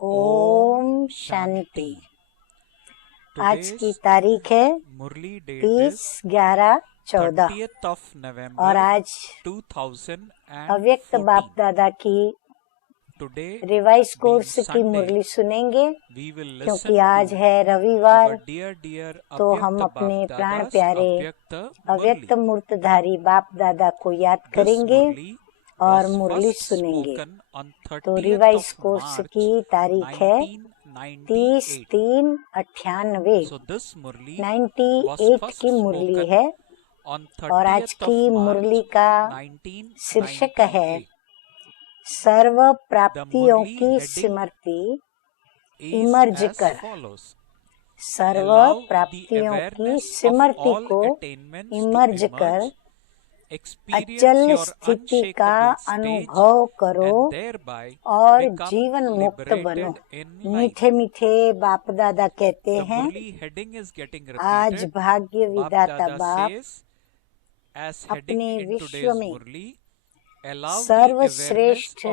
ओम शांति। आज की तारीख है 30/11/14 और आज अव्यक्त बाप दादा की रिवाइज कोर्स की मुरली सुनेंगे। क्योंकि आज है रविवार, तो हम अपने प्राण प्यारे अव्यक्त मूर्तधारी बाप दादा को याद करेंगे और मुरली सुनेंगे। तो रिवाइज कोर्स की तारीख है 30/3/98 98 की मुरली है। और आज की मुरली का शीर्षक है सर्व प्राप्तियों की स्मृति इमर्ज कर। सर्व प्राप्तियों की स्मृति को इमर्ज कर अचल स्थिति का अनुभव करो और जीवन मुक्त बनो। मीठे मीठे बाप दादा कहते हैं, आज भाग्य विधाता बाप अपने विश्व में सर्वश्रेष्ठ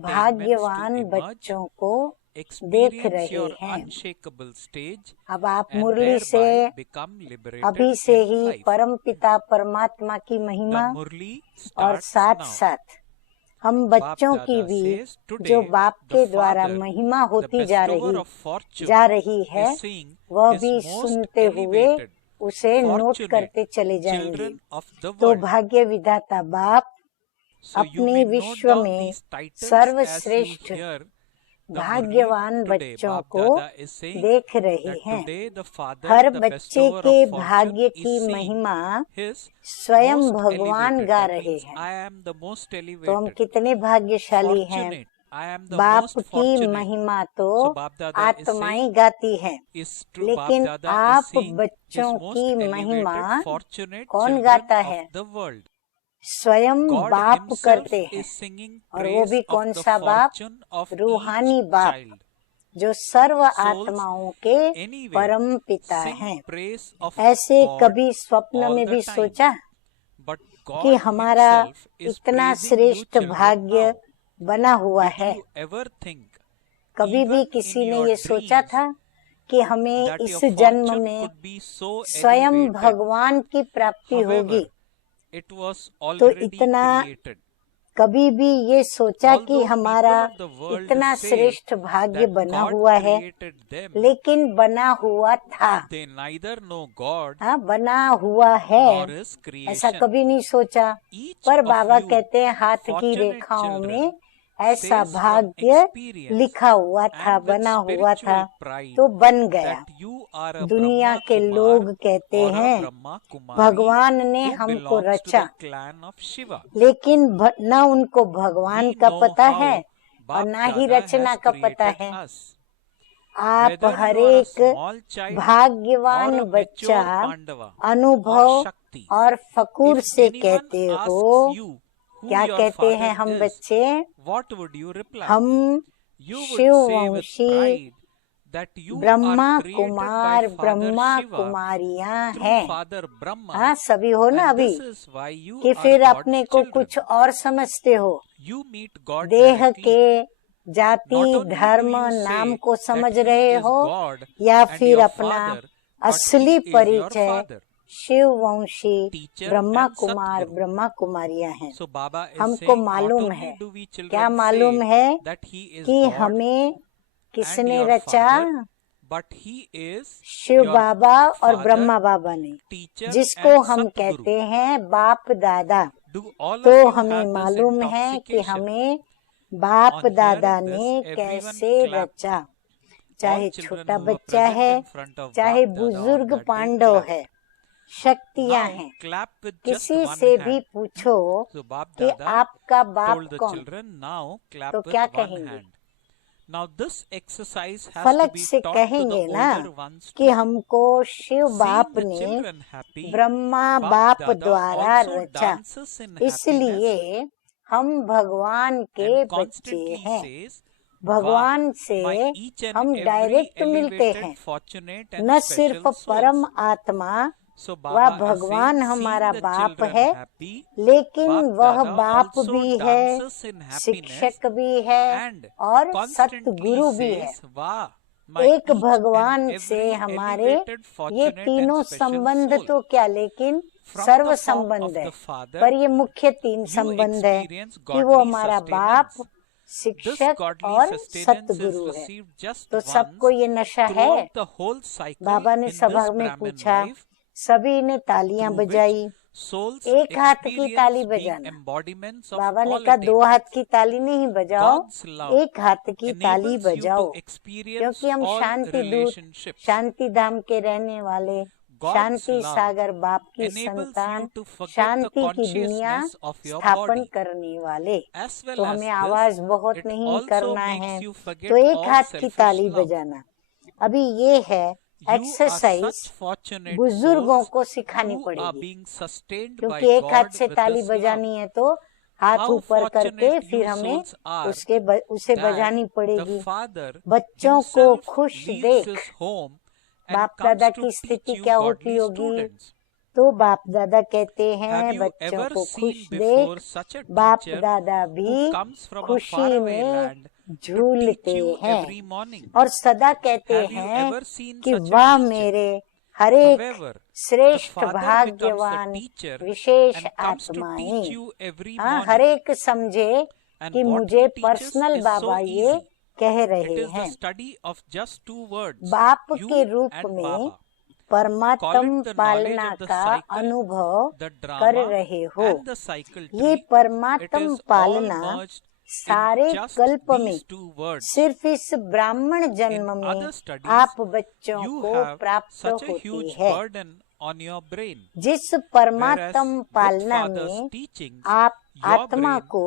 भाग्यवान बच्चों को देख रहे हैं। अब आप मुरली से अभी से ही परम पिता परमात्मा की महिमा और साथ साथ हम बच्चों की भी जो बाप के द्वारा महिमा होती जा रही है वह भी सुनते हुए उसे नोट करते चले जाएंगे। तो भाग्य विधाता बाप अपने विश्व में सर्वश्रेष्ठ भाग्यवान बच्चों को देख रहे हैं। हर बच्चे के भाग्य की महिमा स्वयं भगवान गा रहे हैं। तो हम कितने भाग्यशाली हैं। बाप की महिमा तो आत्माएं गाती हैं, लेकिन आप बच्चों की महिमा कौन गाता है? स्वयं बाप करते हैं। और वो भी कौन सा बाप? रूहानी बाप, जो सर्व आत्माओं के परम पिता हैं। ऐसे कभी स्वप्न में भी सोचा कि हमारा इतना श्रेष्ठ भाग्य बना हुआ है? कभी भी किसी ने ये सोचा था कि हमें इस जन्म में स्वयं भगवान की प्राप्ति होगी? तो इतना कभी भी ये सोचा कि हमारा इतना श्रेष्ठ भाग्य बना हुआ है? लेकिन बना हुआ था, हाँ बना हुआ है, ऐसा कभी नहीं सोचा। पर बाबा कहते हैं हाथ की रेखाओं में ऐसा भाग्य लिखा हुआ था, बना हुआ था, तो बन गया। दुनिया के लोग कहते हैं भगवान ने हमको रचा, लेकिन न उनको भगवान का पता है और न ही रचना का पता है। आप हर एक भाग्यवान बच्चा अनुभव और फकूर से कहते हो। क्या कहते हैं हम बच्चे? हम शिववंशी ब्रह्मा कुमार ब्रह्मा कुमारियां हैं। हाँ सभी हो ना अभी, कि फिर अपने को कुछ और समझते हो। देह के जाति धर्म नाम को समझ रहे हो, या फिर अपना असली परिचय शिववंशी ब्रह्मा कुमार ब्रह्मा कुमारियां हैं। हमको मालूम है, क्या मालूम है कि हमें किसने रचा? शिव बाबा और ब्रह्मा बाबा ने, जिसको हम कहते हैं बाप दादा। तो हमें मालूम है कि हमें बाप दादा ने कैसे रचा। चाहे छोटा बच्चा है, चाहे बुजुर्ग पांडव है, शक्तियां हैं। किसी से भी पूछो कि आपका बाप कौन, तो क्या कहेंगे? फलक से कहेंगे ना कि हमको शिव बाप ने ब्रह्मा बाप द्वारा रचा, इसलिए हम भगवान के बच्चे हैं। भगवान से हम डायरेक्ट मिलते हैं। न सिर्फ परम आत्मा वह भगवान हमारा बाप है, लेकिन वह बाप भी है, शिक्षक भी है और सतगुरु भी है। एक भगवान से हमारे ये तीनों संबंध तो क्या, लेकिन सर्व संबंध है, पर ये मुख्य तीन संबंध है कि वो हमारा बाप, शिक्षक और सतगुरु है। तो सबको ये नशा है। बाबा ने सभा में पूछा, सभी ने तालियां बजाई। एक हाथ की ताली बजाना, बाबा ने कहा 2 हाथ की ताली नहीं बजाओ, 1 हाथ की ताली बजाओ, क्योंकि हम शांति दूत, शांति धाम के रहने वाले, शांति सागर बाप की संतान, शांति की दुनिया स्थापन करने वाले। तो हमें आवाज बहुत नहीं करना है, तो 1 हाथ की ताली बजाना। अभी ये है एक्सरसाइज बुजुर्गों को सिखानी पड़ेगी, क्योंकि 1 हाथ से ताली बजानी है तो हाथ ऊपर करके फिर हमें उसे बजानी पड़ेगी। बच्चों को खुश देख बाप दादा की स्थिति क्या होती होगी। तो बाप दादा कहते हैं बच्चों को खुश देख, बाप दादा भी खुशी में झूलते हैं और सदा कहते हैं कि वाह मेरे हर एक श्रेष्ठ भाग्यवान विशेष आत्माएं। हाँ, हर एक समझे कि मुझे पर्सनल बाबा ये कह रहे हैं। बाप के रूप में परमात्म पालना का अनुभव कर रहे हो। ये परमात्म पालना सारे कल्प में सिर्फ इस ब्राह्मण जन्म में आप बच्चों को प्राप्त होती है। जिस परमात्म पालना में आप आत्मा को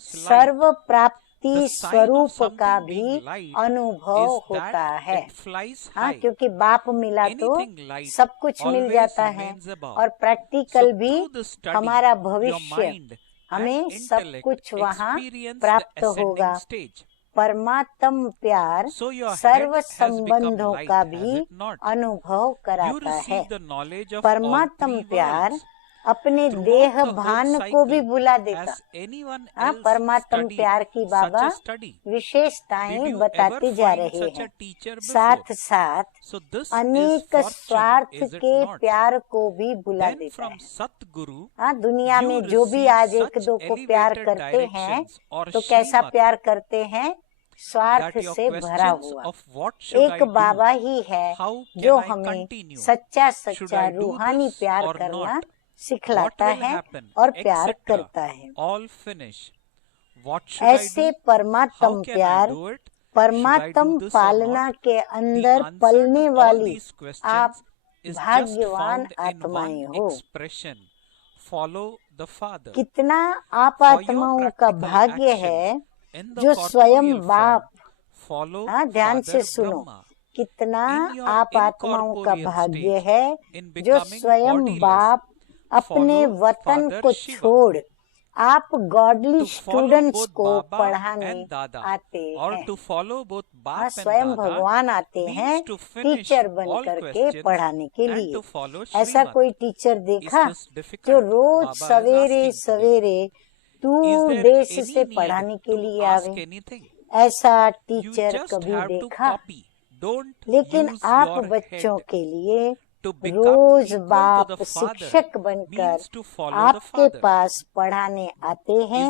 सर्व प्राप्ति स्वरूप का भी अनुभव होता है। हाँ, क्योंकि बाप मिला तो सब कुछ मिल जाता है और प्रैक्टिकल भी हमारा भविष्य, हमें सब कुछ वहाँ प्राप्त होगा। परमात्म प्यार सर्व संबंधों का भी अनुभव कराता है। परमात्म प्यार अपने देह भान को भी भुला देता। हाँ, परमात्म प्यार की बाबा विशेषताएं बताते जा रहे हैं, साथ साथ अनेक स्वार्थ के प्यार को भी भुला देता है। हाँ, दुनिया में जो भी आज 1-2 को प्यार करते हैं तो कैसा प्यार करते हैं, स्वार्थ से भरा हुआ। एक बाबा ही है जो हमें सच्चा सच्चा रूहानी प्यार करना सिखलाता है और प्यार करता है। ऐसे परमात्म प्यार, परमात्म पालना के अंदर पलने वाली आप भाग्यवान आत्माएं हो। कितना आप आत्माओं का भाग्य है जो स्वयं बाप, हाँ ध्यान से सुनो, कितना आप आत्माओं का भाग्य है जो स्वयं बाप अपने वतन को छोड़ आप गॉडली स्टूडेंट्स को पढ़ाने आते हैं। स्वयं भगवान आते हैं टीचर बन करके पढ़ाने के लिए। ऐसा कोई टीचर देखा जो रोज सवेरे सवेरे दूर देश से पढ़ाने के लिए आवे? ऐसा टीचर कभी देखा? लेकिन आप बच्चों के लिए रोज बाप शिक्षक बनकर आपके पास पढ़ाने आते हैं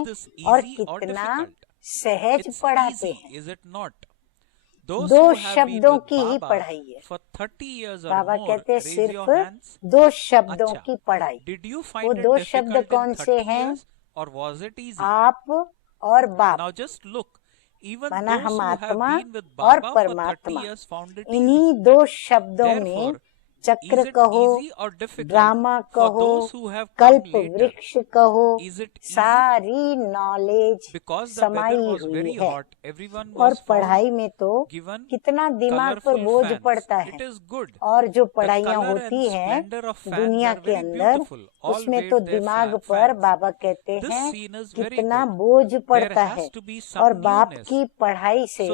और कितना सहज पढ़ाते हैं। 2 शब्दों की ही पढ़ाई है। बाबा कहते हैं सिर्फ 2 शब्दों की पढ़ाई। वो 2 शब्द कौन से हैं? आप और बाप, माना हम आत्मा और परमात्मा। इन्हीं 2 शब्दों में चक्र कहो, ड्रामा कहो, कल्प वृक्ष कहो, सारी नॉलेज समाई हुई है। और पढ़ाई में तो कितना दिमाग पर बोझ पड़ता है। और जो पढ़ाइयाँ होती हैं दुनिया के अंदर, उसमें तो दिमाग पर बाबा कहते हैं कितना बोझ पड़ता है। और बाप की पढ़ाई से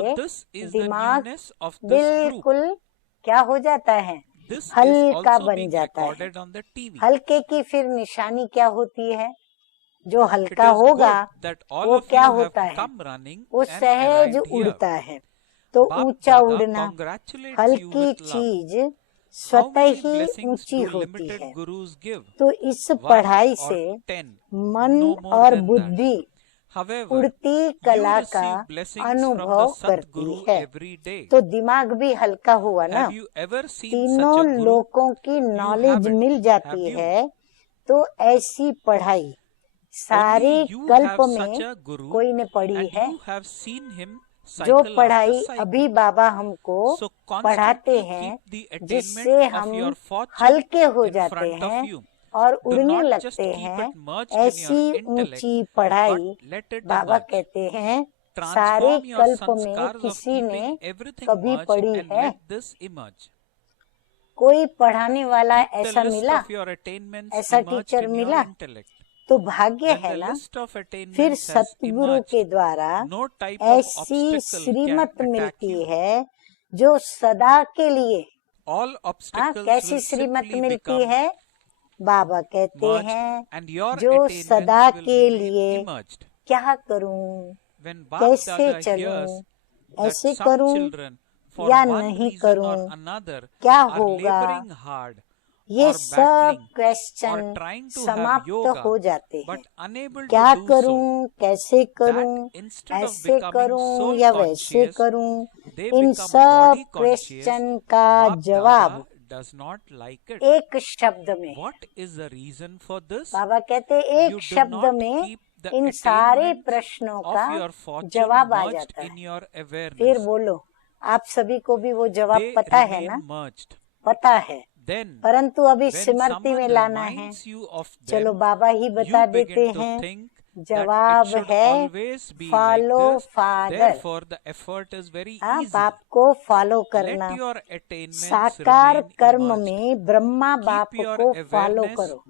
दिमाग बिल्कुल क्या हो जाता है, हल्का बन जाता है। हल्के की फिर निशानी क्या होती है? जो हल्का होगा वो क्या होता है? वो सहज उड़ता है। तो ऊंचा उड़ना, हल्की चीज स्वतः ही ऊंची होती है। तो इस पढ़ाई से मन और बुद्धि उड़ती कला का अनुभव करती है। तो दिमाग भी हल्का हुआ ना। तीनों लोकों की नॉलेज मिल जाती है। तो ऐसी पढ़ाई सारे कल्प में कोई ने पढ़ी है? जो पढ़ाई अभी बाबा हमको पढ़ाते हैं, जिससे हम हल्के हो जाते हैं और उड़ने लगते हैं, ऐसी ऊंची पढ़ाई बाबा कहते हैं सारे कल्प में किसी ने कभी पढ़ी है? कोई पढ़ाने वाला ऐसा मिला? ऐसा टीचर मिला? तो भाग्य है ना। फिर सतगुरु के द्वारा ऐसी श्रीमत मिलती है जो सदा के लिए। कैसी श्रीमत मिलती है? बाबा कहते हैं जो सदा के लिए क्या करूं, कैसे चलूं, ऐसे करूं या नहीं करूं, क्या होगा, ये सब क्वेश्चन समाप्त हो जाते हैं। क्या करूं, कैसे करूं, ऐसे करूं या वैसे करूं, इन सब क्वेश्चन का जवाब एक शब्द में। बाबा कहते एक शब्द में इन सारे प्रश्नों का जवाब आ जाता है। फिर बोलो, आप सभी को भी वो जवाब पता है ना? पता है, परंतु अभी स्मृति में लाना है। चलो बाबा ही बता देते हैं। जवाब है फॉलो फादर। बाप को फॉलो करना। साकार कर्म में ब्रह्मा बाप को फॉलो करो।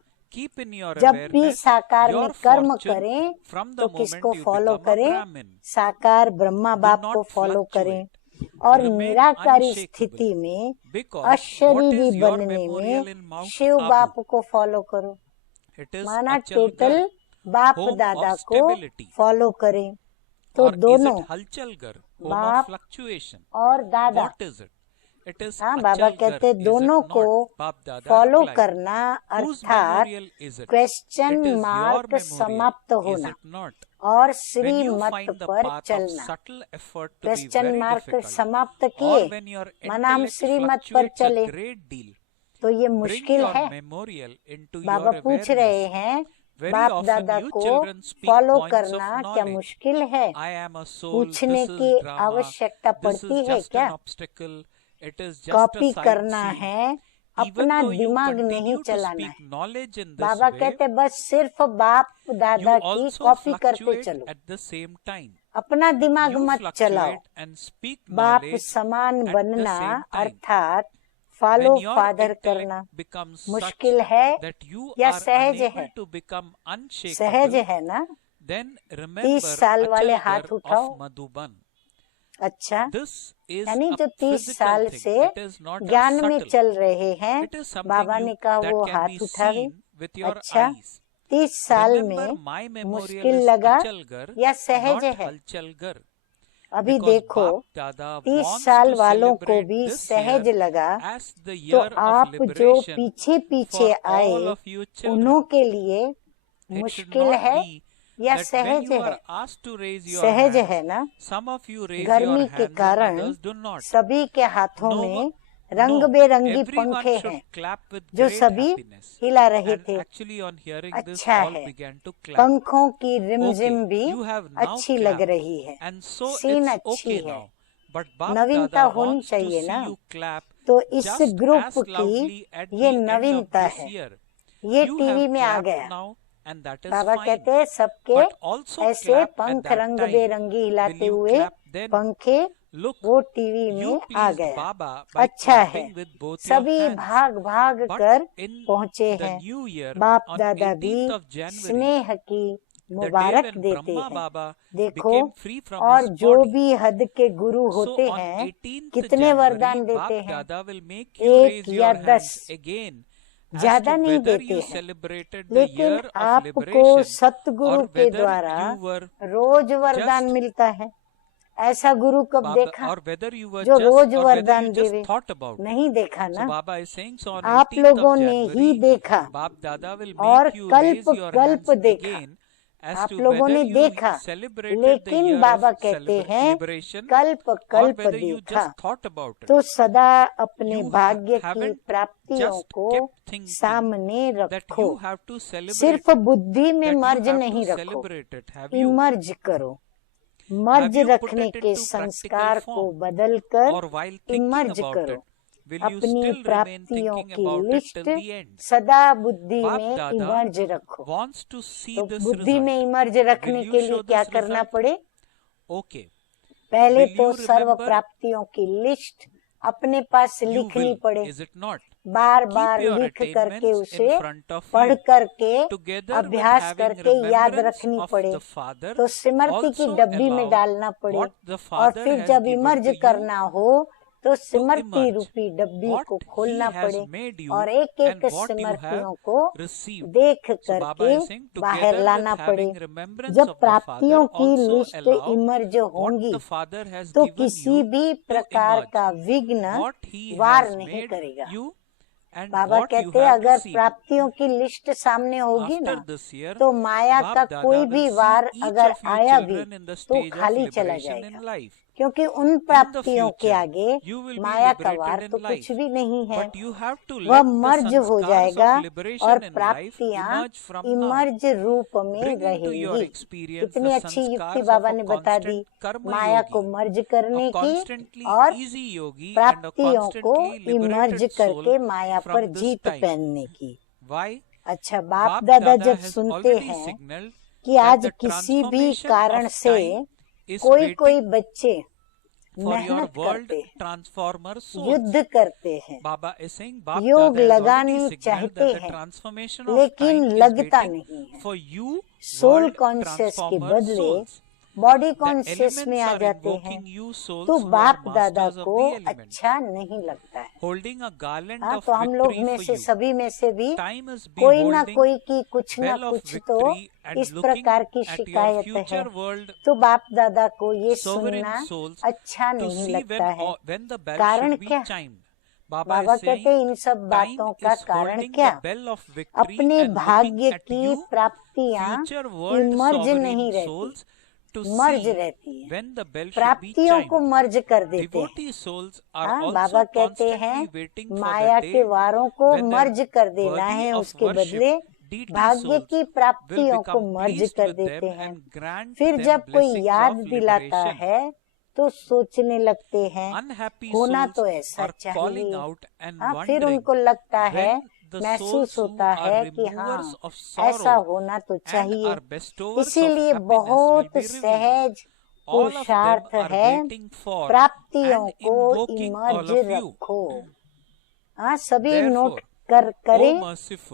जब भी साकार में कर्म करें तो किसको फॉलो करें? साकार ब्रह्मा बाप को फॉलो करें। और निराकारी स्थिति में, अशरीरी बनने में शिव बाप को फॉलो करो। माना टोटल बाप दादा को फॉलो करें। तो दोनों बाप और दादा, बाबा कहते दोनों को फॉलो करना अर्थात क्वेश्चन मार्क समाप्त होना और श्रीमत पर चलना। क्वेश्चन मार्क समाप्त किए माना हम श्रीमत पर चले। तो ये मुश्किल है। बाबा पूछ रहे हैं बाप दादा को फॉलो करना क्या मुश्किल है? पूछने की आवश्यकता पड़ती है क्या? कॉपी करना है, अपना दिमाग नहीं चलाना है। बाबा कहते बस सिर्फ बाप दादा की कॉपी करते चलो, अपना दिमाग मत चलाओ। बाप समान बनना अर्थात फॉलो फादर करना मुश्किल है या सहज है? सहज है ना। 30 साल वाले हाथ उठाओ। अच्छा, यानी जो 30 साल से ज्ञान में चल रहे हैं, बाबा ने कहा वो हाथ उठावे। अच्छा, 30 साल में मुश्किल लगा या सहज है? अभी देखो 30 साल वालों को भी सहज लगा, तो आप जो पीछे पीछे आए उन्हों के लिए मुश्किल है या सहज है? सहज है ना। गर्मी के कारण सभी के हाथों में रंग बेरंगी पंखे हैं जो सभी हिला रहे थे। अच्छा है, पंखों की रिमझिम भी अच्छी लग रही है, सीन अच्छी है, नवीनता होनी चाहिए ना। तो इस ग्रुप की ये नवीनता है, ये टीवी में आ गया। बाबा कहते हैं सबके ऐसे पंख रंग बेरंगी हिलाते हुए पंखे वो टीवी में आ गया। अच्छा है, सभी भाग भाग कर पहुँचे हैं। बाप दादा भी स्नेह की मुबारक देते हैं। देखो, और जो भी हद के गुरु होते हैं कितने वरदान देते हैं, 1 या 10, ज्यादा नहीं देते हैं। लेकिन आपको सतगुरु के द्वारा रोज वरदान मिलता है। ऐसा गुरु कब देखा जो रोज वरदान देवे? नहीं देखा ना। आप लोगों ने ही देखा और कल्प कल्प देखा, आप लोगों ने देखा। लेकिन बाबा कहते हैं कल्प कल्प देखा। तो सदा अपने भाग्य की प्राप्तियों को सामने रखो। सिर्फ बुद्धि में मर्ज नहीं रखो, इमर्ज करो। मर्ज रखने के संस्कार को बदलकर इमर्ज करो। अपनी प्राप्तियों की लिस्ट सदा बुद्धि में इमर्ज रखो। तो बुद्धि में इमर्ज रखने के लिए क्या करना पड़े? पहले तो सर्व प्राप्तियों की लिस्ट अपने पास लिखनी पड़े, बार बार लिख करके उसे पढ़ करके अभ्यास करके याद रखनी पड़े। तो स्मृति की डब्बी में डालना पड़े, और फिर जब इमर्ज करना हो तो स्मृति रूपी डब्बी को खोलना पड़े और एक एक स्मृतियों को देख करके बाहर लाना पड़े। जब प्राप्तियों की लिस्ट इमर्ज होंगी तो किसी भी प्रकार का विघ्न वार नहीं करेगा। बाबा कहते हैं अगर प्राप्तियों की लिस्ट सामने होगी ना तो माया का कोई भी वार अगर आया भी तो खाली चला जाएगा, क्योंकि उन प्राप्तियों के आगे माया का वार तो कुछ भी नहीं है। वह मर्ज हो जाएगा और प्राप्तियां इमर्ज रूप में रहेंगी। कितनी अच्छी युक्ति बाबा ने बता दी, माया को मर्ज करने की और प्राप्तियों को इमर्ज करके माया पर जीत पहनने की। अच्छा, बाप दादा जब सुनते हैं कि आज किसी भी कारण से कोई बच्चे मेहनत करते हैं, युद्ध करते हैं, योग लगाने चाहते हैं लेकिन लगता नहीं है, सोल कॉन्शियस के बदले बॉडी कॉन्शियस में आ जाते हैं, तो बाप दादा को अच्छा नहीं लगता है। हाँ, तो हम लोग में से सभी में से भी कोई ना कोई की कुछ ना कुछ तो इस प्रकार की शिकायत है। तो बाप दादा को ये सुनना अच्छा नहीं लगता है। कारण क्या? बाबा कहते हैं इन सब बातों का कारण क्या? अपने भाग्य की प्राप्तियां इमर्ज नहीं रहती, मर्ज रहती है। प्राप्तियों को मर्ज कर देते हैं। हाँ, बाबा कहते हैं माया के वारों को मर्ज कर देना है, उसके बदले भाग्य की प्राप्तियों को मर्ज कर देते हैं। फिर जब कोई याद दिलाता है तो सोचने लगते हैं होना तो ऐसा चाहिए। हाँ, फिर उनको लगता है, महसूस होता है कि हाँ ऐसा होना तो चाहिए। इसीलिए बहुत सहज पुरुषार्थ है, प्राप्तियों को इमर्ज रखो। हाँ, सभी नोट करें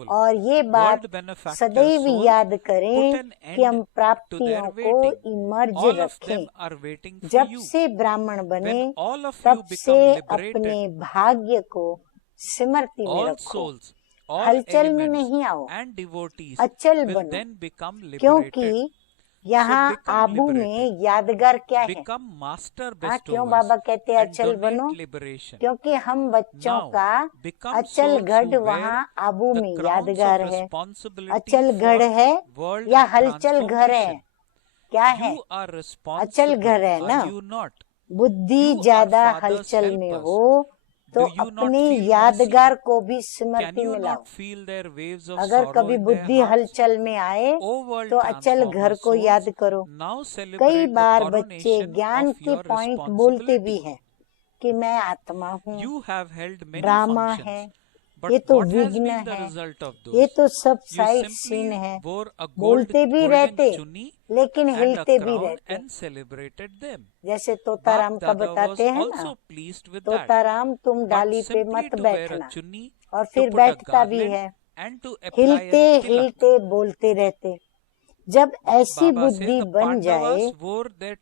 और ये बात सदैव याद करें कि हम प्राप्तियों को इमर्ज रखें। जब से ब्राह्मण बने तब से अपने भाग्य को स्मृति में रखो, हलचल में नहीं आओ, अचल बनो। क्योंकि यहाँ आबू में यादगार क्या है? हाँ, क्यों बाबा कहते हैं अचल बनो? क्योंकि हम बच्चों का अचल गढ़ वहाँ आबू में यादगार है। अचल गढ़ है या हलचल घर है? क्या है? अचल घर है ना। बुद्धि ज्यादा हलचल में हो तो अपने यादगार को भी स्मृति में लाओ। अगर कभी बुद्धि हलचल में आए तो अचल घर को याद करो। कई बार बच्चे ज्ञान के पॉइंट बोलते भी हैं कि मैं आत्मा हूँ, ड्रामा है, ये तो विघ्न है, ये तो सब साइड सीन है। बोलते भी रहते लेकिन हिलते भी रहते। जैसे तोताराम का बताते हैं ना, तोताराम तुम डाली पे मत बैठना, और फिर बैठता भी है। हिलते हिलते बोलते रहते। जब ऐसी बुद्धि बन जाए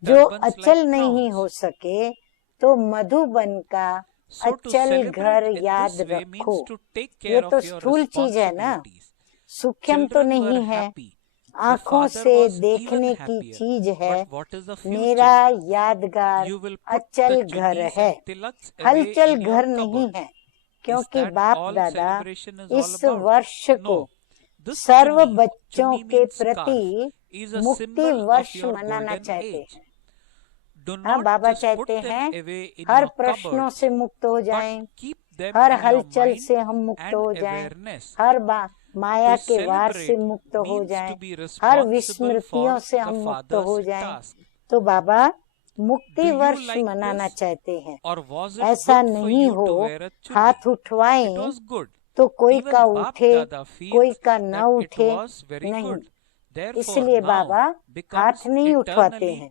जो अचल नहीं हो सके, तो मधुबन का अचल घर याद रखो। ये तो स्थूल चीज है ना, सूक्ष्म तो नहीं है, आँखों से देखने की चीज है। मेरा यादगार अचल घर है, हलचल घर नहीं है, क्योंकि बाप दादा इस वर्ष को सर्व बच्चों के प्रति मुक्ति वर्ष मनाना चाहते हैं। हाँ, बाबा चाहते हैं हर प्रश्नों से मुक्त हो जाएं, हर हलचल से हम मुक्त हो जाएं, हर माया के वार से मुक्त हो जाएं, हर विस्मृतियों से हम मुक्त हो जाएं। तो बाबा मुक्ति वर्ष मनाना चाहते हैं। ऐसा नहीं हो हाथ उठवाएं तो कोई का उठे कोई का न उठे, नहीं। इसलिए बाबा हाथ नहीं उठवाते हैं।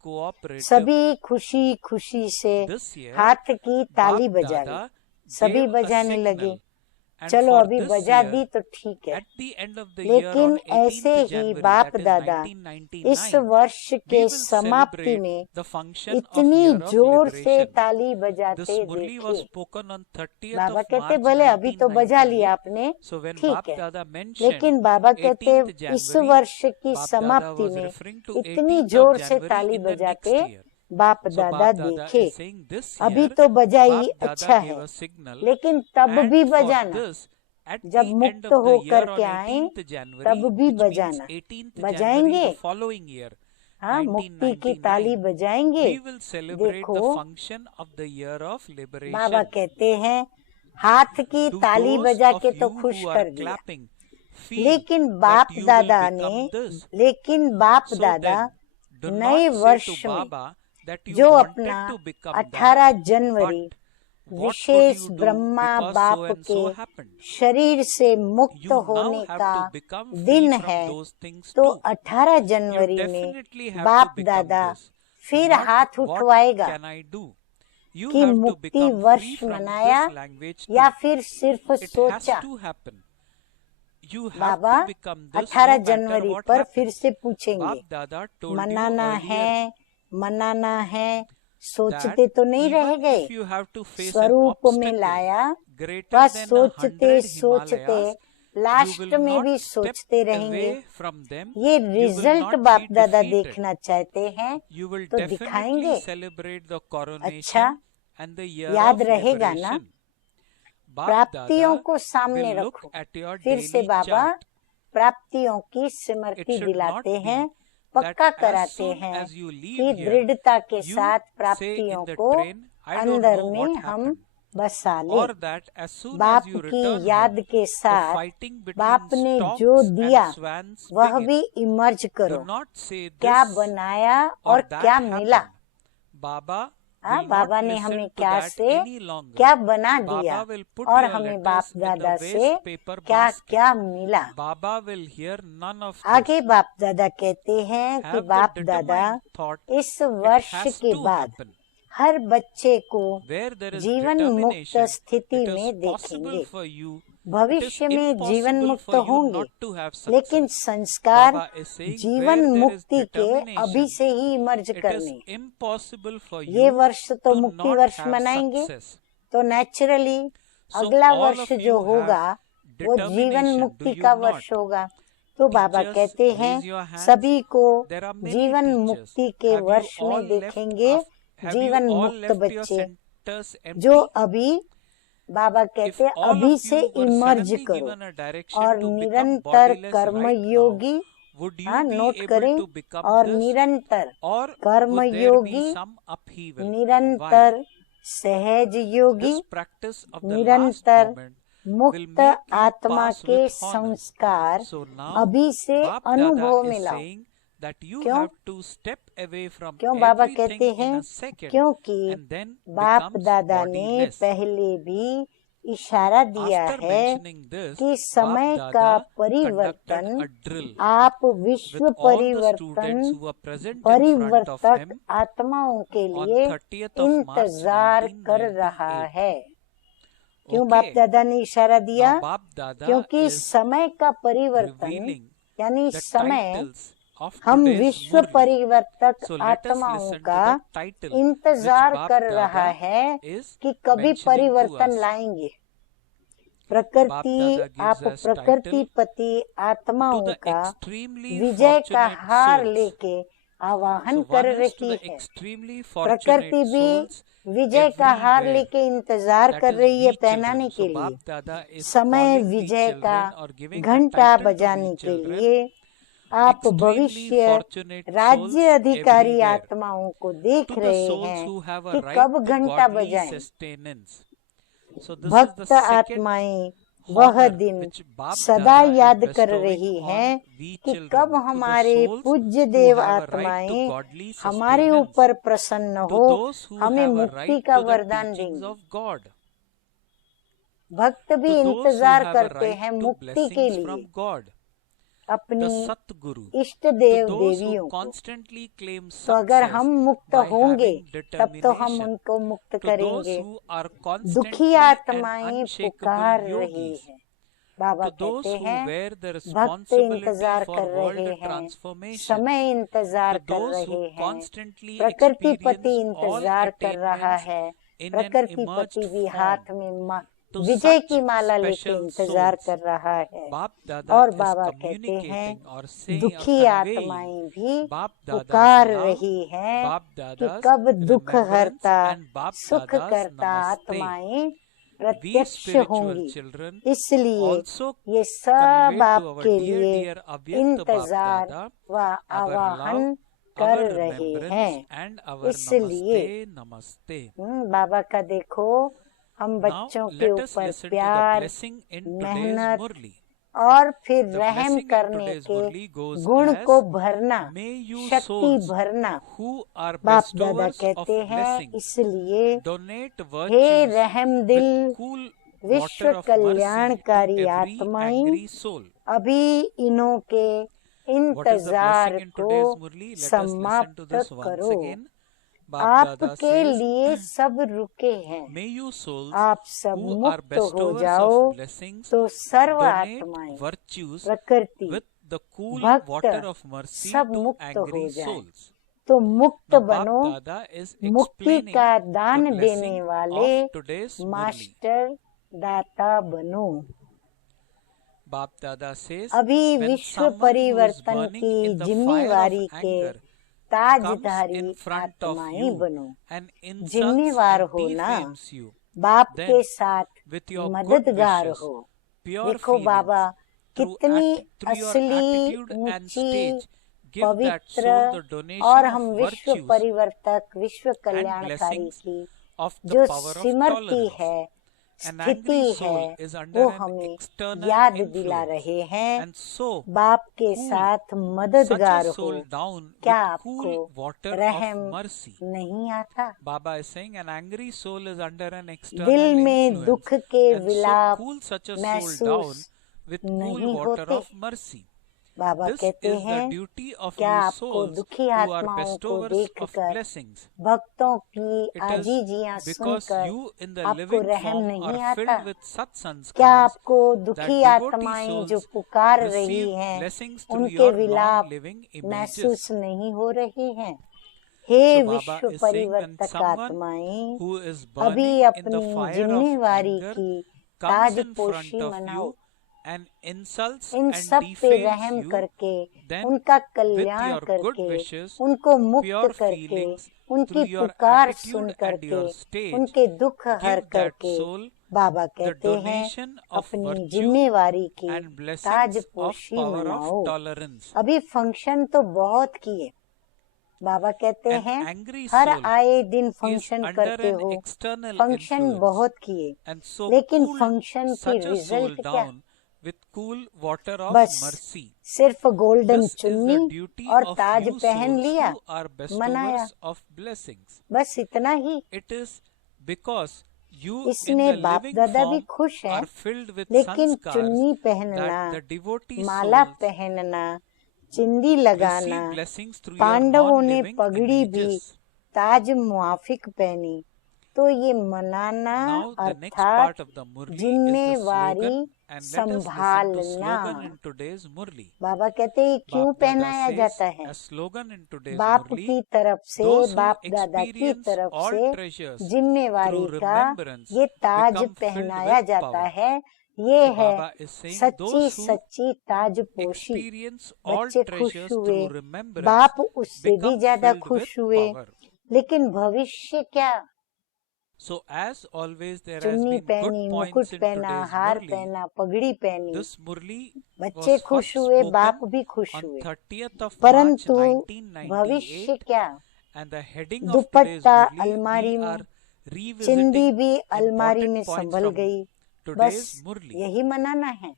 सभी खुशी खुशी से हाथ की ताली बजा ली, सभी बजाने लगे। चलो अभी बजा दी तो ठीक है, लेकिन ऐसे ही बाप दादा इस वर्ष के समाप्ति में इतनी जोर से ताली बजाते देखे। बाबा कहते भले अभी तो बजा लिया आपने, ठीक है, लेकिन बाबा कहते इस वर्ष की समाप्ति में इतनी जोर से ताली बजाते बाप दादा देखे। अभी तो बजाई अच्छा है, लेकिन तब भी बजाना, जब मुक्त होकर के आए तब भी बजाना। बजाएंगे, हाँ, मुक्ति की ताली बजाएंगे। देखो बाबा कहते हैं हाथ की ताली बजा के तो खुश कर दिया, लेकिन बाप दादा नए वर्ष में जो अपना 18 जनवरी विशेष ब्रह्मा बाप के शरीर से मुक्त होने का दिन है, तो 18 जनवरी में बाप दादा फिर हाथ उठवाएगा कि मुक्ति वर्ष मनाया या फिर सिर्फ सोचा। बाबा 18 जनवरी पर फिर से पूछेंगे मनाना है, सोचते तो नहीं रह गए, स्वरूप में लाया, बस सोचते सोचते लास्ट में भी सोचते रहेंगे। ये रिजल्ट बाप दादा देखना चाहते हैं तो दिखाएंगे। अच्छा, याद रहेगा ना? प्राप्तियों को सामने रखो। फिर से बाबा प्राप्तियों की स्मृति दिलाते हैं, पक्का कराते हैं कि दृढ़ता के साथ प्राप्तियों को अंदर में हम बसा ले। बाप की याद के साथ बाप ने जो दिया वह भी इमर्ज करो। क्या बनाया और क्या मिला? बाबा ने हमें क्या बना दिया और हमें बाप दादा से क्या क्या मिला। आगे बाप दादा कहते हैं कि बाप दादा इस वर्ष के बाद हर बच्चे को जीवन मुक्त स्थिति में देखेंगे। भविष्य में जीवन मुक्त होंगे, लेकिन संस्कार जीवन मुक्ति के अभी से ही इमर्ज करने। ये वर्ष तो मुक्ति वर्ष मनाएंगे, तो नेचुरली अगला वर्ष जो होगा वो जीवन मुक्ति का वर्ष होगा। तो बाबा कहते हैं सभी को जीवन मुक्ति के वर्ष में देखेंगे जीवन मुक्त बच्चे, जो अभी बाबा कहते अभी से इमर्ज करो और निरंतर कर्मयोगी, हाँ नोट करें, और निरंतर कर्मयोगी, निरंतर सहज योगी, निरंतर मुक्त आत्मा के संस्कार अभी से अनुभव में लाओ। क्यों बाबा कहते हैं? क्योंकि बाप दादा ने पहले भी इशारा दिया है कि समय का परिवर्तन आप विश्व परिवर्तक आत्माओं के लिए इंतजार कर रहा है। क्यों बाप दादा ने इशारा दिया? क्योंकि समय का परिवर्तन यानी समय हम विश्व परिवर्तक आत्माओं का इंतजार कर रहा है कि कभी परिवर्तन लाएंगे। प्रकृति, आप प्रकृतिपति आत्माओं का विजय का हार लेके आवाहन कर रही है। प्रकृति भी विजय का हार लेके इंतजार कर रही है पहनाने के लिए। समय विजय का घंटा बजाने के लिए आप भविष्य राज्य अधिकारी आत्माओं को देख रहे हैं कि कब घंटा बजाएं। भक्त आत्माएं वह दिन सदा याद कर रही हैं कि कब हमारे पूज्य देव आत्माएं हमारे ऊपर प्रसन्न हो, हमें मुक्ति का वरदान देंगे। भक्त भी इंतजार करते हैं मुक्ति के लिए अपनी इष्ट देव देवियों को। तो अगर हम मुक्त होंगे तब तो हम उनको मुक्त करेंगे। दुखी आत्माएं पुकार रही है। बाबा कहते हैं भक्त इंतजार कर रहे हैं, समय इंतजार कर रहे हैं, प्रकृतिपति इंतजार कर रहा है। प्रकृतिपति भी हाथ में विजय की माला लेके इंतजार कर रहा है। और बाबा कहते हैं दुखी आत्माएं भी पुकार रही हैं कि कब दुख हरता सुख करता आत्माएं प्रत्यक्ष होंगी। इसलिए ये सब आपके लिए इंतजार व आवाहन कर रहे हैं। इसलिए बाबा का देखो, हम बच्चों के ऊपर प्यार, मेहनत और फिर रहम करने के गुण को भरना, शक्ति भरना बाप दादा कहते हैं। इसलिए हे रहम दिल विश्व कल्याणकारी आत्माएं, अभी इन्हों के इंतजार को समाप्त करो। आपके लिए सब रुके हैं, आप सब मुक्त हो जाओ तो सर्व आत्माएं, प्रकृति, भक्त सब मुक्त हो जाए। तो मुक्त बनो, मुक्ति का दान देने वाले मास्टर दाता बनो। अभी विश्व परिवर्तन की जिम्मेवारी के ताजधारी आत्माएं बनो। जिम्मेवार हो ना, बाप के साथ मददगार हो। देखो बाबा कितनी असली, ऊंची, पवित्र और हम विश्व परिवर्तक, विश्व कल्याणकारी की जो सिमरती है, स्थिति है, वो हमें याद दिला रहे हैं। बाप के साथ मददगार हो। क्या आपको रहम नहीं आता? दिल में दुख के विलाप महसूस नहीं होते? बाबा कहते हैं क्या आपको दुखी आत्माओं को देखकर, भक्तों की आजीजियां सुनकर आपको रहम नहीं आता? क्या आपको दुखी आत्माएं जो पुकार रही हैं उनके विलाप महसूस नहीं हो रहे हैं? हे विश्व परिवर्तक आत्माएं, अभी अपनी जिम्मेवारी की ताजपोशी मनाओ। इन सब पे रहम करके, उनका कल्याण करके, उनको मुक्त करके, उनकी पुकार सुन करके, उनके दुख हर करके, बाबा कहते हैं अपनी जिम्मेवारी की ताजपोशी मनाओ। अभी फंक्शन तो बहुत किए, बाबा कहते हैं हर आए दिन फंक्शन करते हो, फंक्शन बहुत किए, लेकिन फंक्शन की रिजल्ट क्या? बस सिर्फ गोल्डन चुन्नी और ताज पहन लिया, मनाया, बस इतना ही। इसमें बाप दादा भी खुश हैं, लेकिन चुन्नी पहनना, माला पहनना, चिंदी लगाना, पांडवों ने पगड़ी भी ताज मुआफिक पहनी, तो ये मनाना अर्थात जिम्मेवारी संभालना। बाबा कहते हैं क्यों पहनाया जाता है? बाप की तरफ से, बाप दादा की तरफ से जिम्मेवारी का ये ताज पहनाया जाता है। ये है सच्ची सच्ची ताजपोशी। बच्चे खुश हुए, बाप उससे भी ज्यादा खुश हुए। लेकिन भविष्य क्या? चुन्नी पहनी, मुकुट पहना, हार पहना, पगड़ी पहनी, बच्चे खुश हुए, बाप भी खुश हुए। परंतु भविष्य क्या? दुपट्टा अलमारी में, चिंदी भी अलमारी में संभल गई। बस यही मनाना है।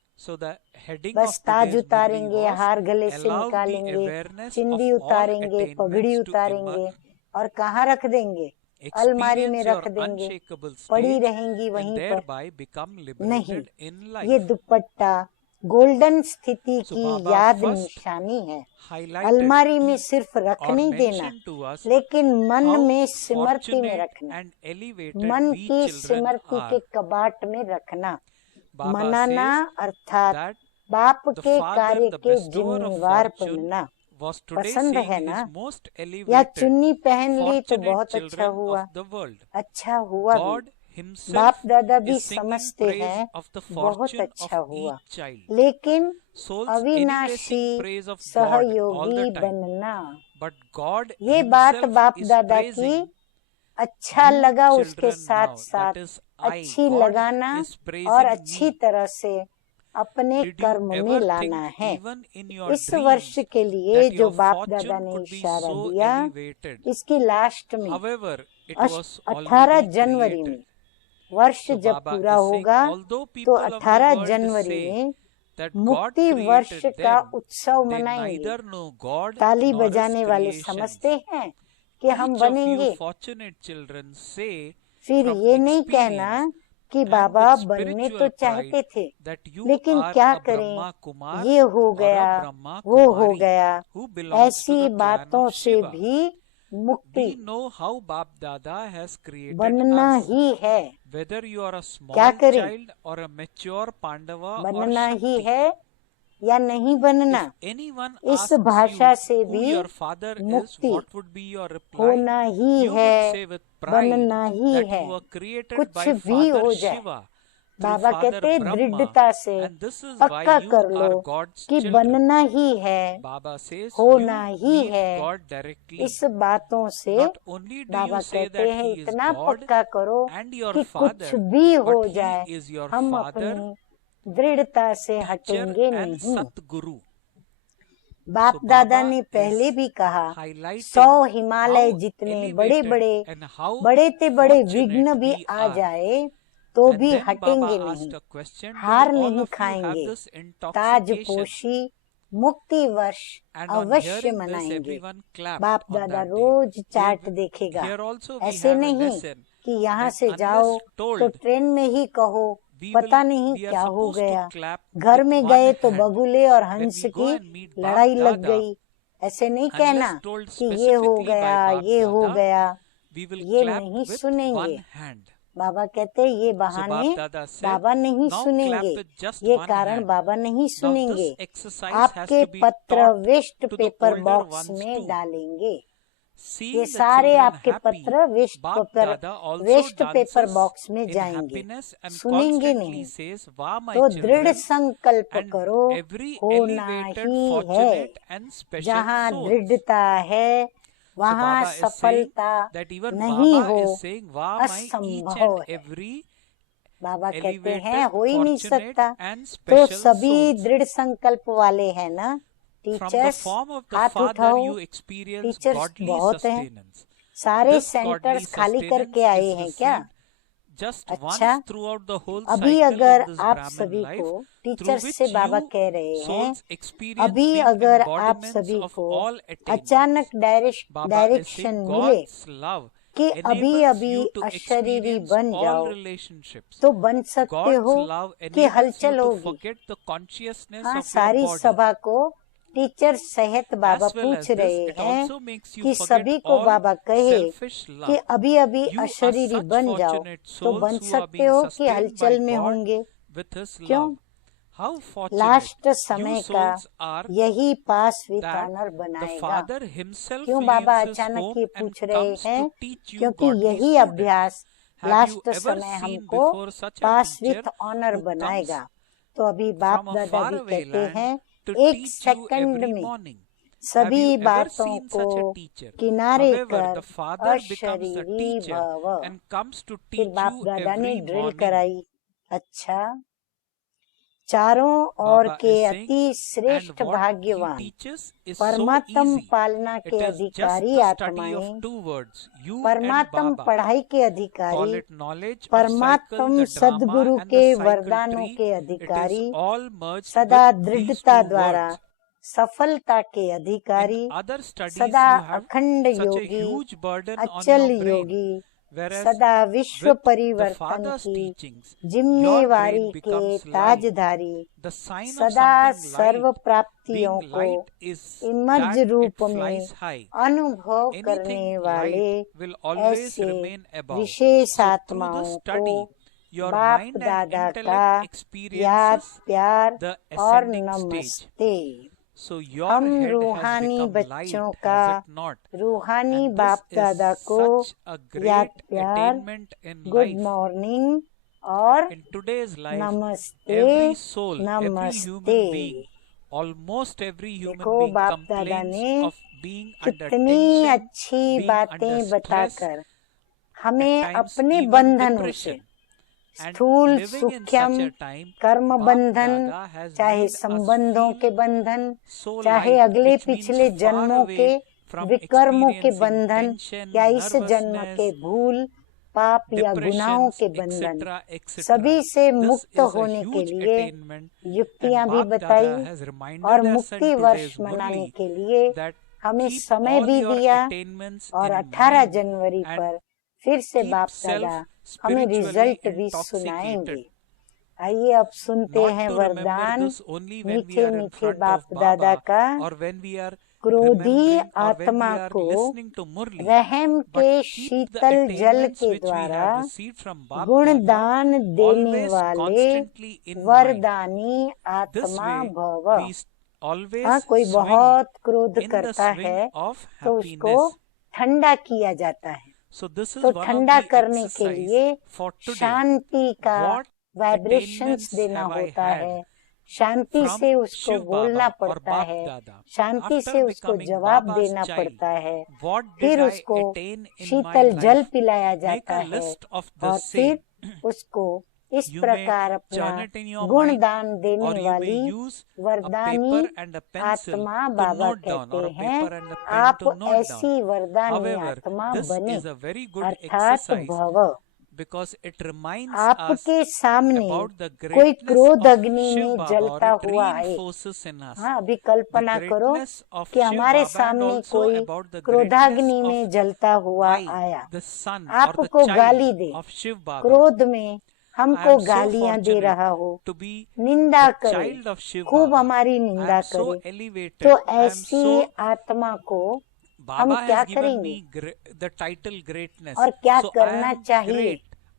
बस ताज उतारेंगे, हार गले से निकालेंगे, चिंदी उतारेंगे, पगड़ी उतारेंगे और कहाँ रख देंगे? अलमारी में रख देंगे, पड़ी रहेंगी वहीं पर। नहीं, ये दुपट्टा गोल्डन स्थिति की याद निशानी है। अलमारी में सिर्फ रख नहीं देना, लेकिन मन में स्मृति में रखना, मन की स्मृति के कबाट में रखना। मनाना अर्थात बाप के कार्य के जिम्मेवार बनना। पसंद है ना? या चुन्नी पहन ली तो बहुत अच्छा हुआ, अच्छा हुआ भी। बाप दादा भी समझते हैं बहुत अच्छा हुआ। लेकिन अविनाशी सहयोगी बनना, ये बात बाप दादा की अच्छा लगा, उसके साथ साथ अच्छी लगाना और अच्छी तरह से अपने कर्म में लाना है। इस वर्ष के लिए जो बाप दादा ने इशारा दिया, इसकी लास्ट में 18 जनवरी में, वर्ष जब पूरा होगा तो 18 जनवरी में मुक्ति वर्ष का उत्सव मनाएंगे। ताली बजाने वाले समझते हैं कि हम बनेंगे। फिर ये नहीं कहना कि बाबा बनने तो चाहते थे, लेकिन क्या करें, ये हो गया, वो हो गया। ऐसी बातों से भी मुक्ति बनना ही है। क्या करें, बनना ही है या नहीं बनना? इस भाषा से भी मुक्ति होना ही है, बनना ही है, कुछ भी हो जाए। बाबा कहते दृढ़ता से पक्का कर लो कि बनना ही है, होना ही है। इस बातों से बाबा कहते हैं इतना पक्का करो कि कुछ भी हो जाए, हम अपनी दृढ़ता से हटेंगे नहीं। बाप दादा ने पहले भी कहा, 100 हिमालय जितने बड़े बड़े से बड़े विघ्न भी आ जाए तो भी हटेंगे नहीं, हार नहीं खाएंगे। ताजपोशी मुक्ति वर्ष अवश्य मनाएंगे। बाप दादा रोज चार्ट देखेगा। ऐसे नहीं कि यहाँ से जाओ तो ट्रेन में ही कहो पता नहीं क्या हो गया, घर में गए तो बगुले और हंस की लड़ाई लग गई। ऐसे नहीं कहना कि ये हो गया, ये हो गया, ये नहीं सुनेंगे। बाबा कहते ये बहाने बाबा नहीं सुनेंगे, ये कारण बाबा नहीं सुनेंगे। आपके पत्र वेस्ट पेपर बॉक्स में डालेंगे। ये सारे आपके पत्र वेस्ट पेपर बॉक्स में जाएंगे, सुनेंगे नहीं। तो दृढ़ संकल्प करो, होना ही है। जहाँ दृढ़ता है वहाँ सफलता नहीं हो, असंभव है। बाबा कहते हैं हो ही नहीं सकता। तो सभी दृढ़ संकल्प वाले हैं ना? टीचर्स हाथ उठाओ, टीचर्स बहुत हैं। सारे सेंटर्स खाली करके आए हैं क्या? अच्छा, अभी अगर आप सभी को टीचर्स से बाबा कह रहे हैं, अभी अगर आप सभी को अचानक डायरेक्शन मिले कि अभी अभी अशरीरी बन जाओ, तो बन सकते हो कि हलचल होगी। हाँ, सारी सभा को टीचर सहित बाबा पूछ रहे हैं कि सभी को बाबा कहे कि अभी अभी अशरीरी बन जाओ, तो बन सकते हो कि हलचल में होंगे। क्यों? लास्ट समय का यही पास विद ऑनर बनाएगा। क्यों बाबा अचानक ये पूछ रहे हैं? क्योंकि यही अभ्यास लास्ट समय हमको पास विद ऑनर बनाएगा। तो अभी बाप दादा भी कहते हैं, एक सेकंड में सभी बातों को किनारे कर अशरीरी भव। फिर बाप दादा ने ड्रिल कराई। अच्छा, चारों ओर के अति श्रेष्ठ भाग्यवान परमात्म पालना के अधिकारी आत्माएं, परमात्म पढ़ाई के अधिकारी, परमात्म सद्गुरु के वरदानों के अधिकारी, सदा दृढ़ता द्वारा सफलता के अधिकारी, सदा अखंड योगी, अचल योगी, सदा विश्व परिवर्तन की जिम्मेवारी के ताजधारी, सदा सर्व प्राप्तियों को इमर्ज रूप में अनुभव करने वाले ऐसे विशेष आत्माओं को बाप दादा का याद, प्यार और नमस्ते। हम रूहानी बच्चों का रूहानी बाप दादा को याद, प्यार, गुड मॉर्निंग और नमस्ते नमस्ते। देखो बाप दादा ने कितनी अच्छी बातें बताकर हमें अपने बंधनों से, स्थूल सूक्ष्म कर्म बंधन, चाहे संबंधों के बंधन, चाहे अगले पिछले जन्मों के विकर्मों के बंधन, या इस जन्म के भूल पाप या गुनाहों के बंधन, सभी से मुक्त होने के लिए युक्तियां भी बताई और मुक्ति वर्ष मनाने के लिए हमें समय भी दिया। और 18 जनवरी पर फिर से बाप दादा हमें रिजल्ट भी सुनाएंगे। आइए अब सुनते हैं वरदान मीठे मीठे बाप दादा का। क्रोधी आत्मा को रहम के शीतल जल के द्वारा गुणदान देने वाले वरदानी आत्मा भव। कोई बहुत क्रोध करता है तो उसको ठंडा किया जाता है। तो ठंडा करने के लिए शांति का वाइब्रेशंस देना होता है, शांति से उसको बोलना पड़ता है, शांति से उसको जवाब देना पड़ता है, फिर उसको शीतल जल पिलाया जाता है और फिर उसको इस प्रकार अपना गुणदान देने वाली वरदानी आत्मा बाबा कहते हैं, आप ऐसी वरदानी आत्मा बने, अर्थात भव। आपके सामने कोई क्रोध अग्नि में जलता हुआ आए। हाँ, अभी कल्पना करो कि हमारे सामने कोई क्रोधाग्नि में जलता हुआ आया, आपको गाली दे, क्रोध में हमको गालियां दे रहा हो, निंदा करे, खूब हमारी निंदा करे, तो ऐसी आत्मा को हम क्या करेंगे और क्या करना चाहिए?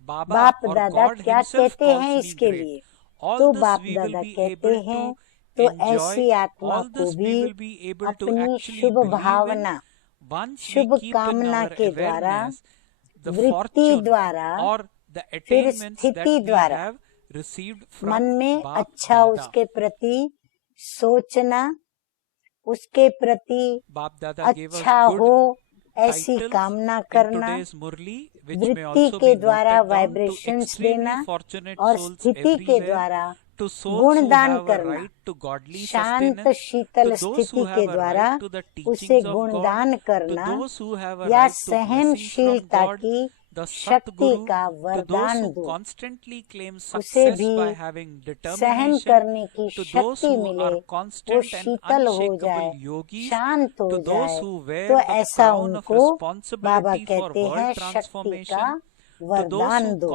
बाप दादा क्या कहते हैं इसके लिए? तो बाप दादा कहते हैं, तो ऐसी आत्मा को भी अपनी शुभ भावना, शुभ कामना के द्वारा, वृत्ति द्वारा, फिर स्थिति द्वारा मन में अच्छा उसके प्रति सोचना, उसके प्रति अच्छा हो ऐसी कामना करना, वृत्ति के द्वारा वाइब्रेशंस देना और स्थिति के द्वारा गुणदान करना, शांत शीतल स्थिति के द्वारा उसे गुणदान करना या सहनशीलता की शक्ति का वरदान दो, उसे भी सहन करने की शक्ति मिले, वो शीतल हो जाए, शांत हो जाए। तो ऐसा उनको बाबा कहते हैं शक्ति का वरदान दो।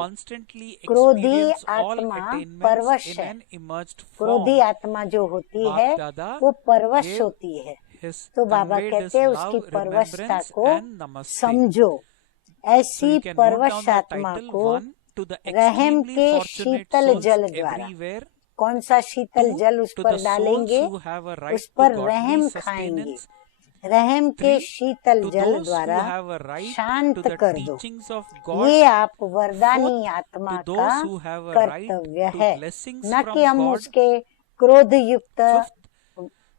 क्रोधी आत्मा परवश है। क्रोधी आत्मा जो होती है वो परवश होती है। तो बाबा कहते हैं उसकी परवशता को समझो। ऐसी परवश आत्मा को रहम के शीतल जल द्वारा, कौन सा शीतल जल उस पर डालेंगे, उस पर रहम खाएंगे, रहम के शीतल जल द्वारा शांत कर दो। ये आप वरदानी आत्मा का कर्तव्य है, न कि हम उसके क्रोध युक्त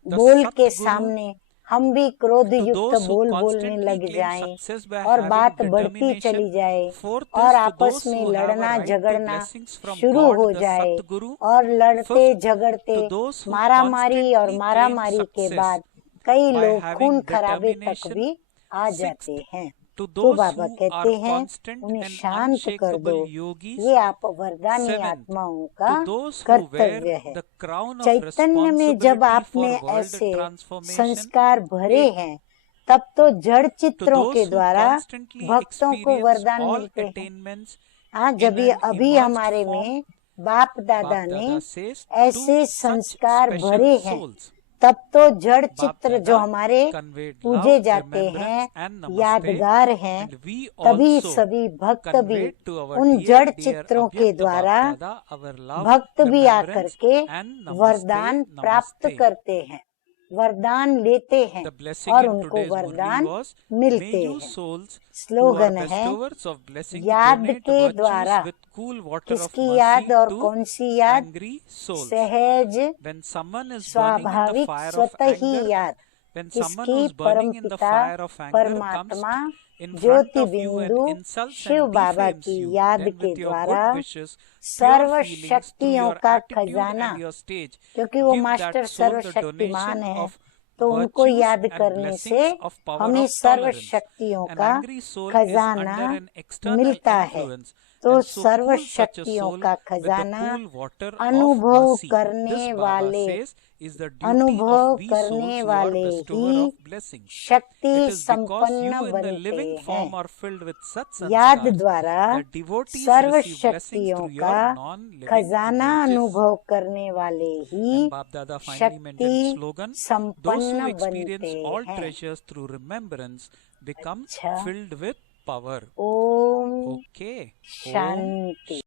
बोल के सामने हम भी क्रोध युक्त बोलने लग जाएं और बात बढ़ती चली जाए और आपस में लड़ना झगड़ना शुरू हो जाए और लड़ते झगड़ते मारामारी और मारामारी के बाद कई लोग खून खराबे तक भी आ जाते हैं। तो बाबा कहते हैं उन्हें शांत कर दो। ये आप वरदानी आत्माओं का कर्तव्य है। चैतन्य में जब आपने ऐसे संस्कार भरे हैं तब तो जड़ चित्रों के द्वारा भक्तों को वरदान मिलते हैं। हाँ, जब ये अभी हमारे में बाप दादा ने ऐसे संस्कार भरे हैं तब तो जड़ चित्र जो हमारे पूजे जाते हैं, यादगार हैं, तभी सभी भक्त भी उन जड़ चित्रों के द्वारा भक्त भी आकर के वरदान प्राप्त करते हैं, वरदान लेते हैं और उनको वरदान मिलते हैं। स्लोगन है याद के द्वारा। किसकी याद और कौन सी याद? सहज स्वाभाविक स्वतः ही याद। किसकी? परमपिता परमात्मा ज्योति बिंदु शिव बाबा की याद के द्वारा सर्व शक्तियों का खजाना, क्योंकि वो मास्टर सर्वशक्तिमान है, तो उनको याद करने से हमें सर्व शक्तियों का खजाना मिलता है। तो सर्व शक्तियों का खजाना अनुभव करने वाले ही शक्ति संपन्न बनते हैं। याद द्वारा सर्व शक्तियों का खजाना अनुभव करने वाले ही शक्ति संपन्न बनते हैं। अच्छा, ओम शांति।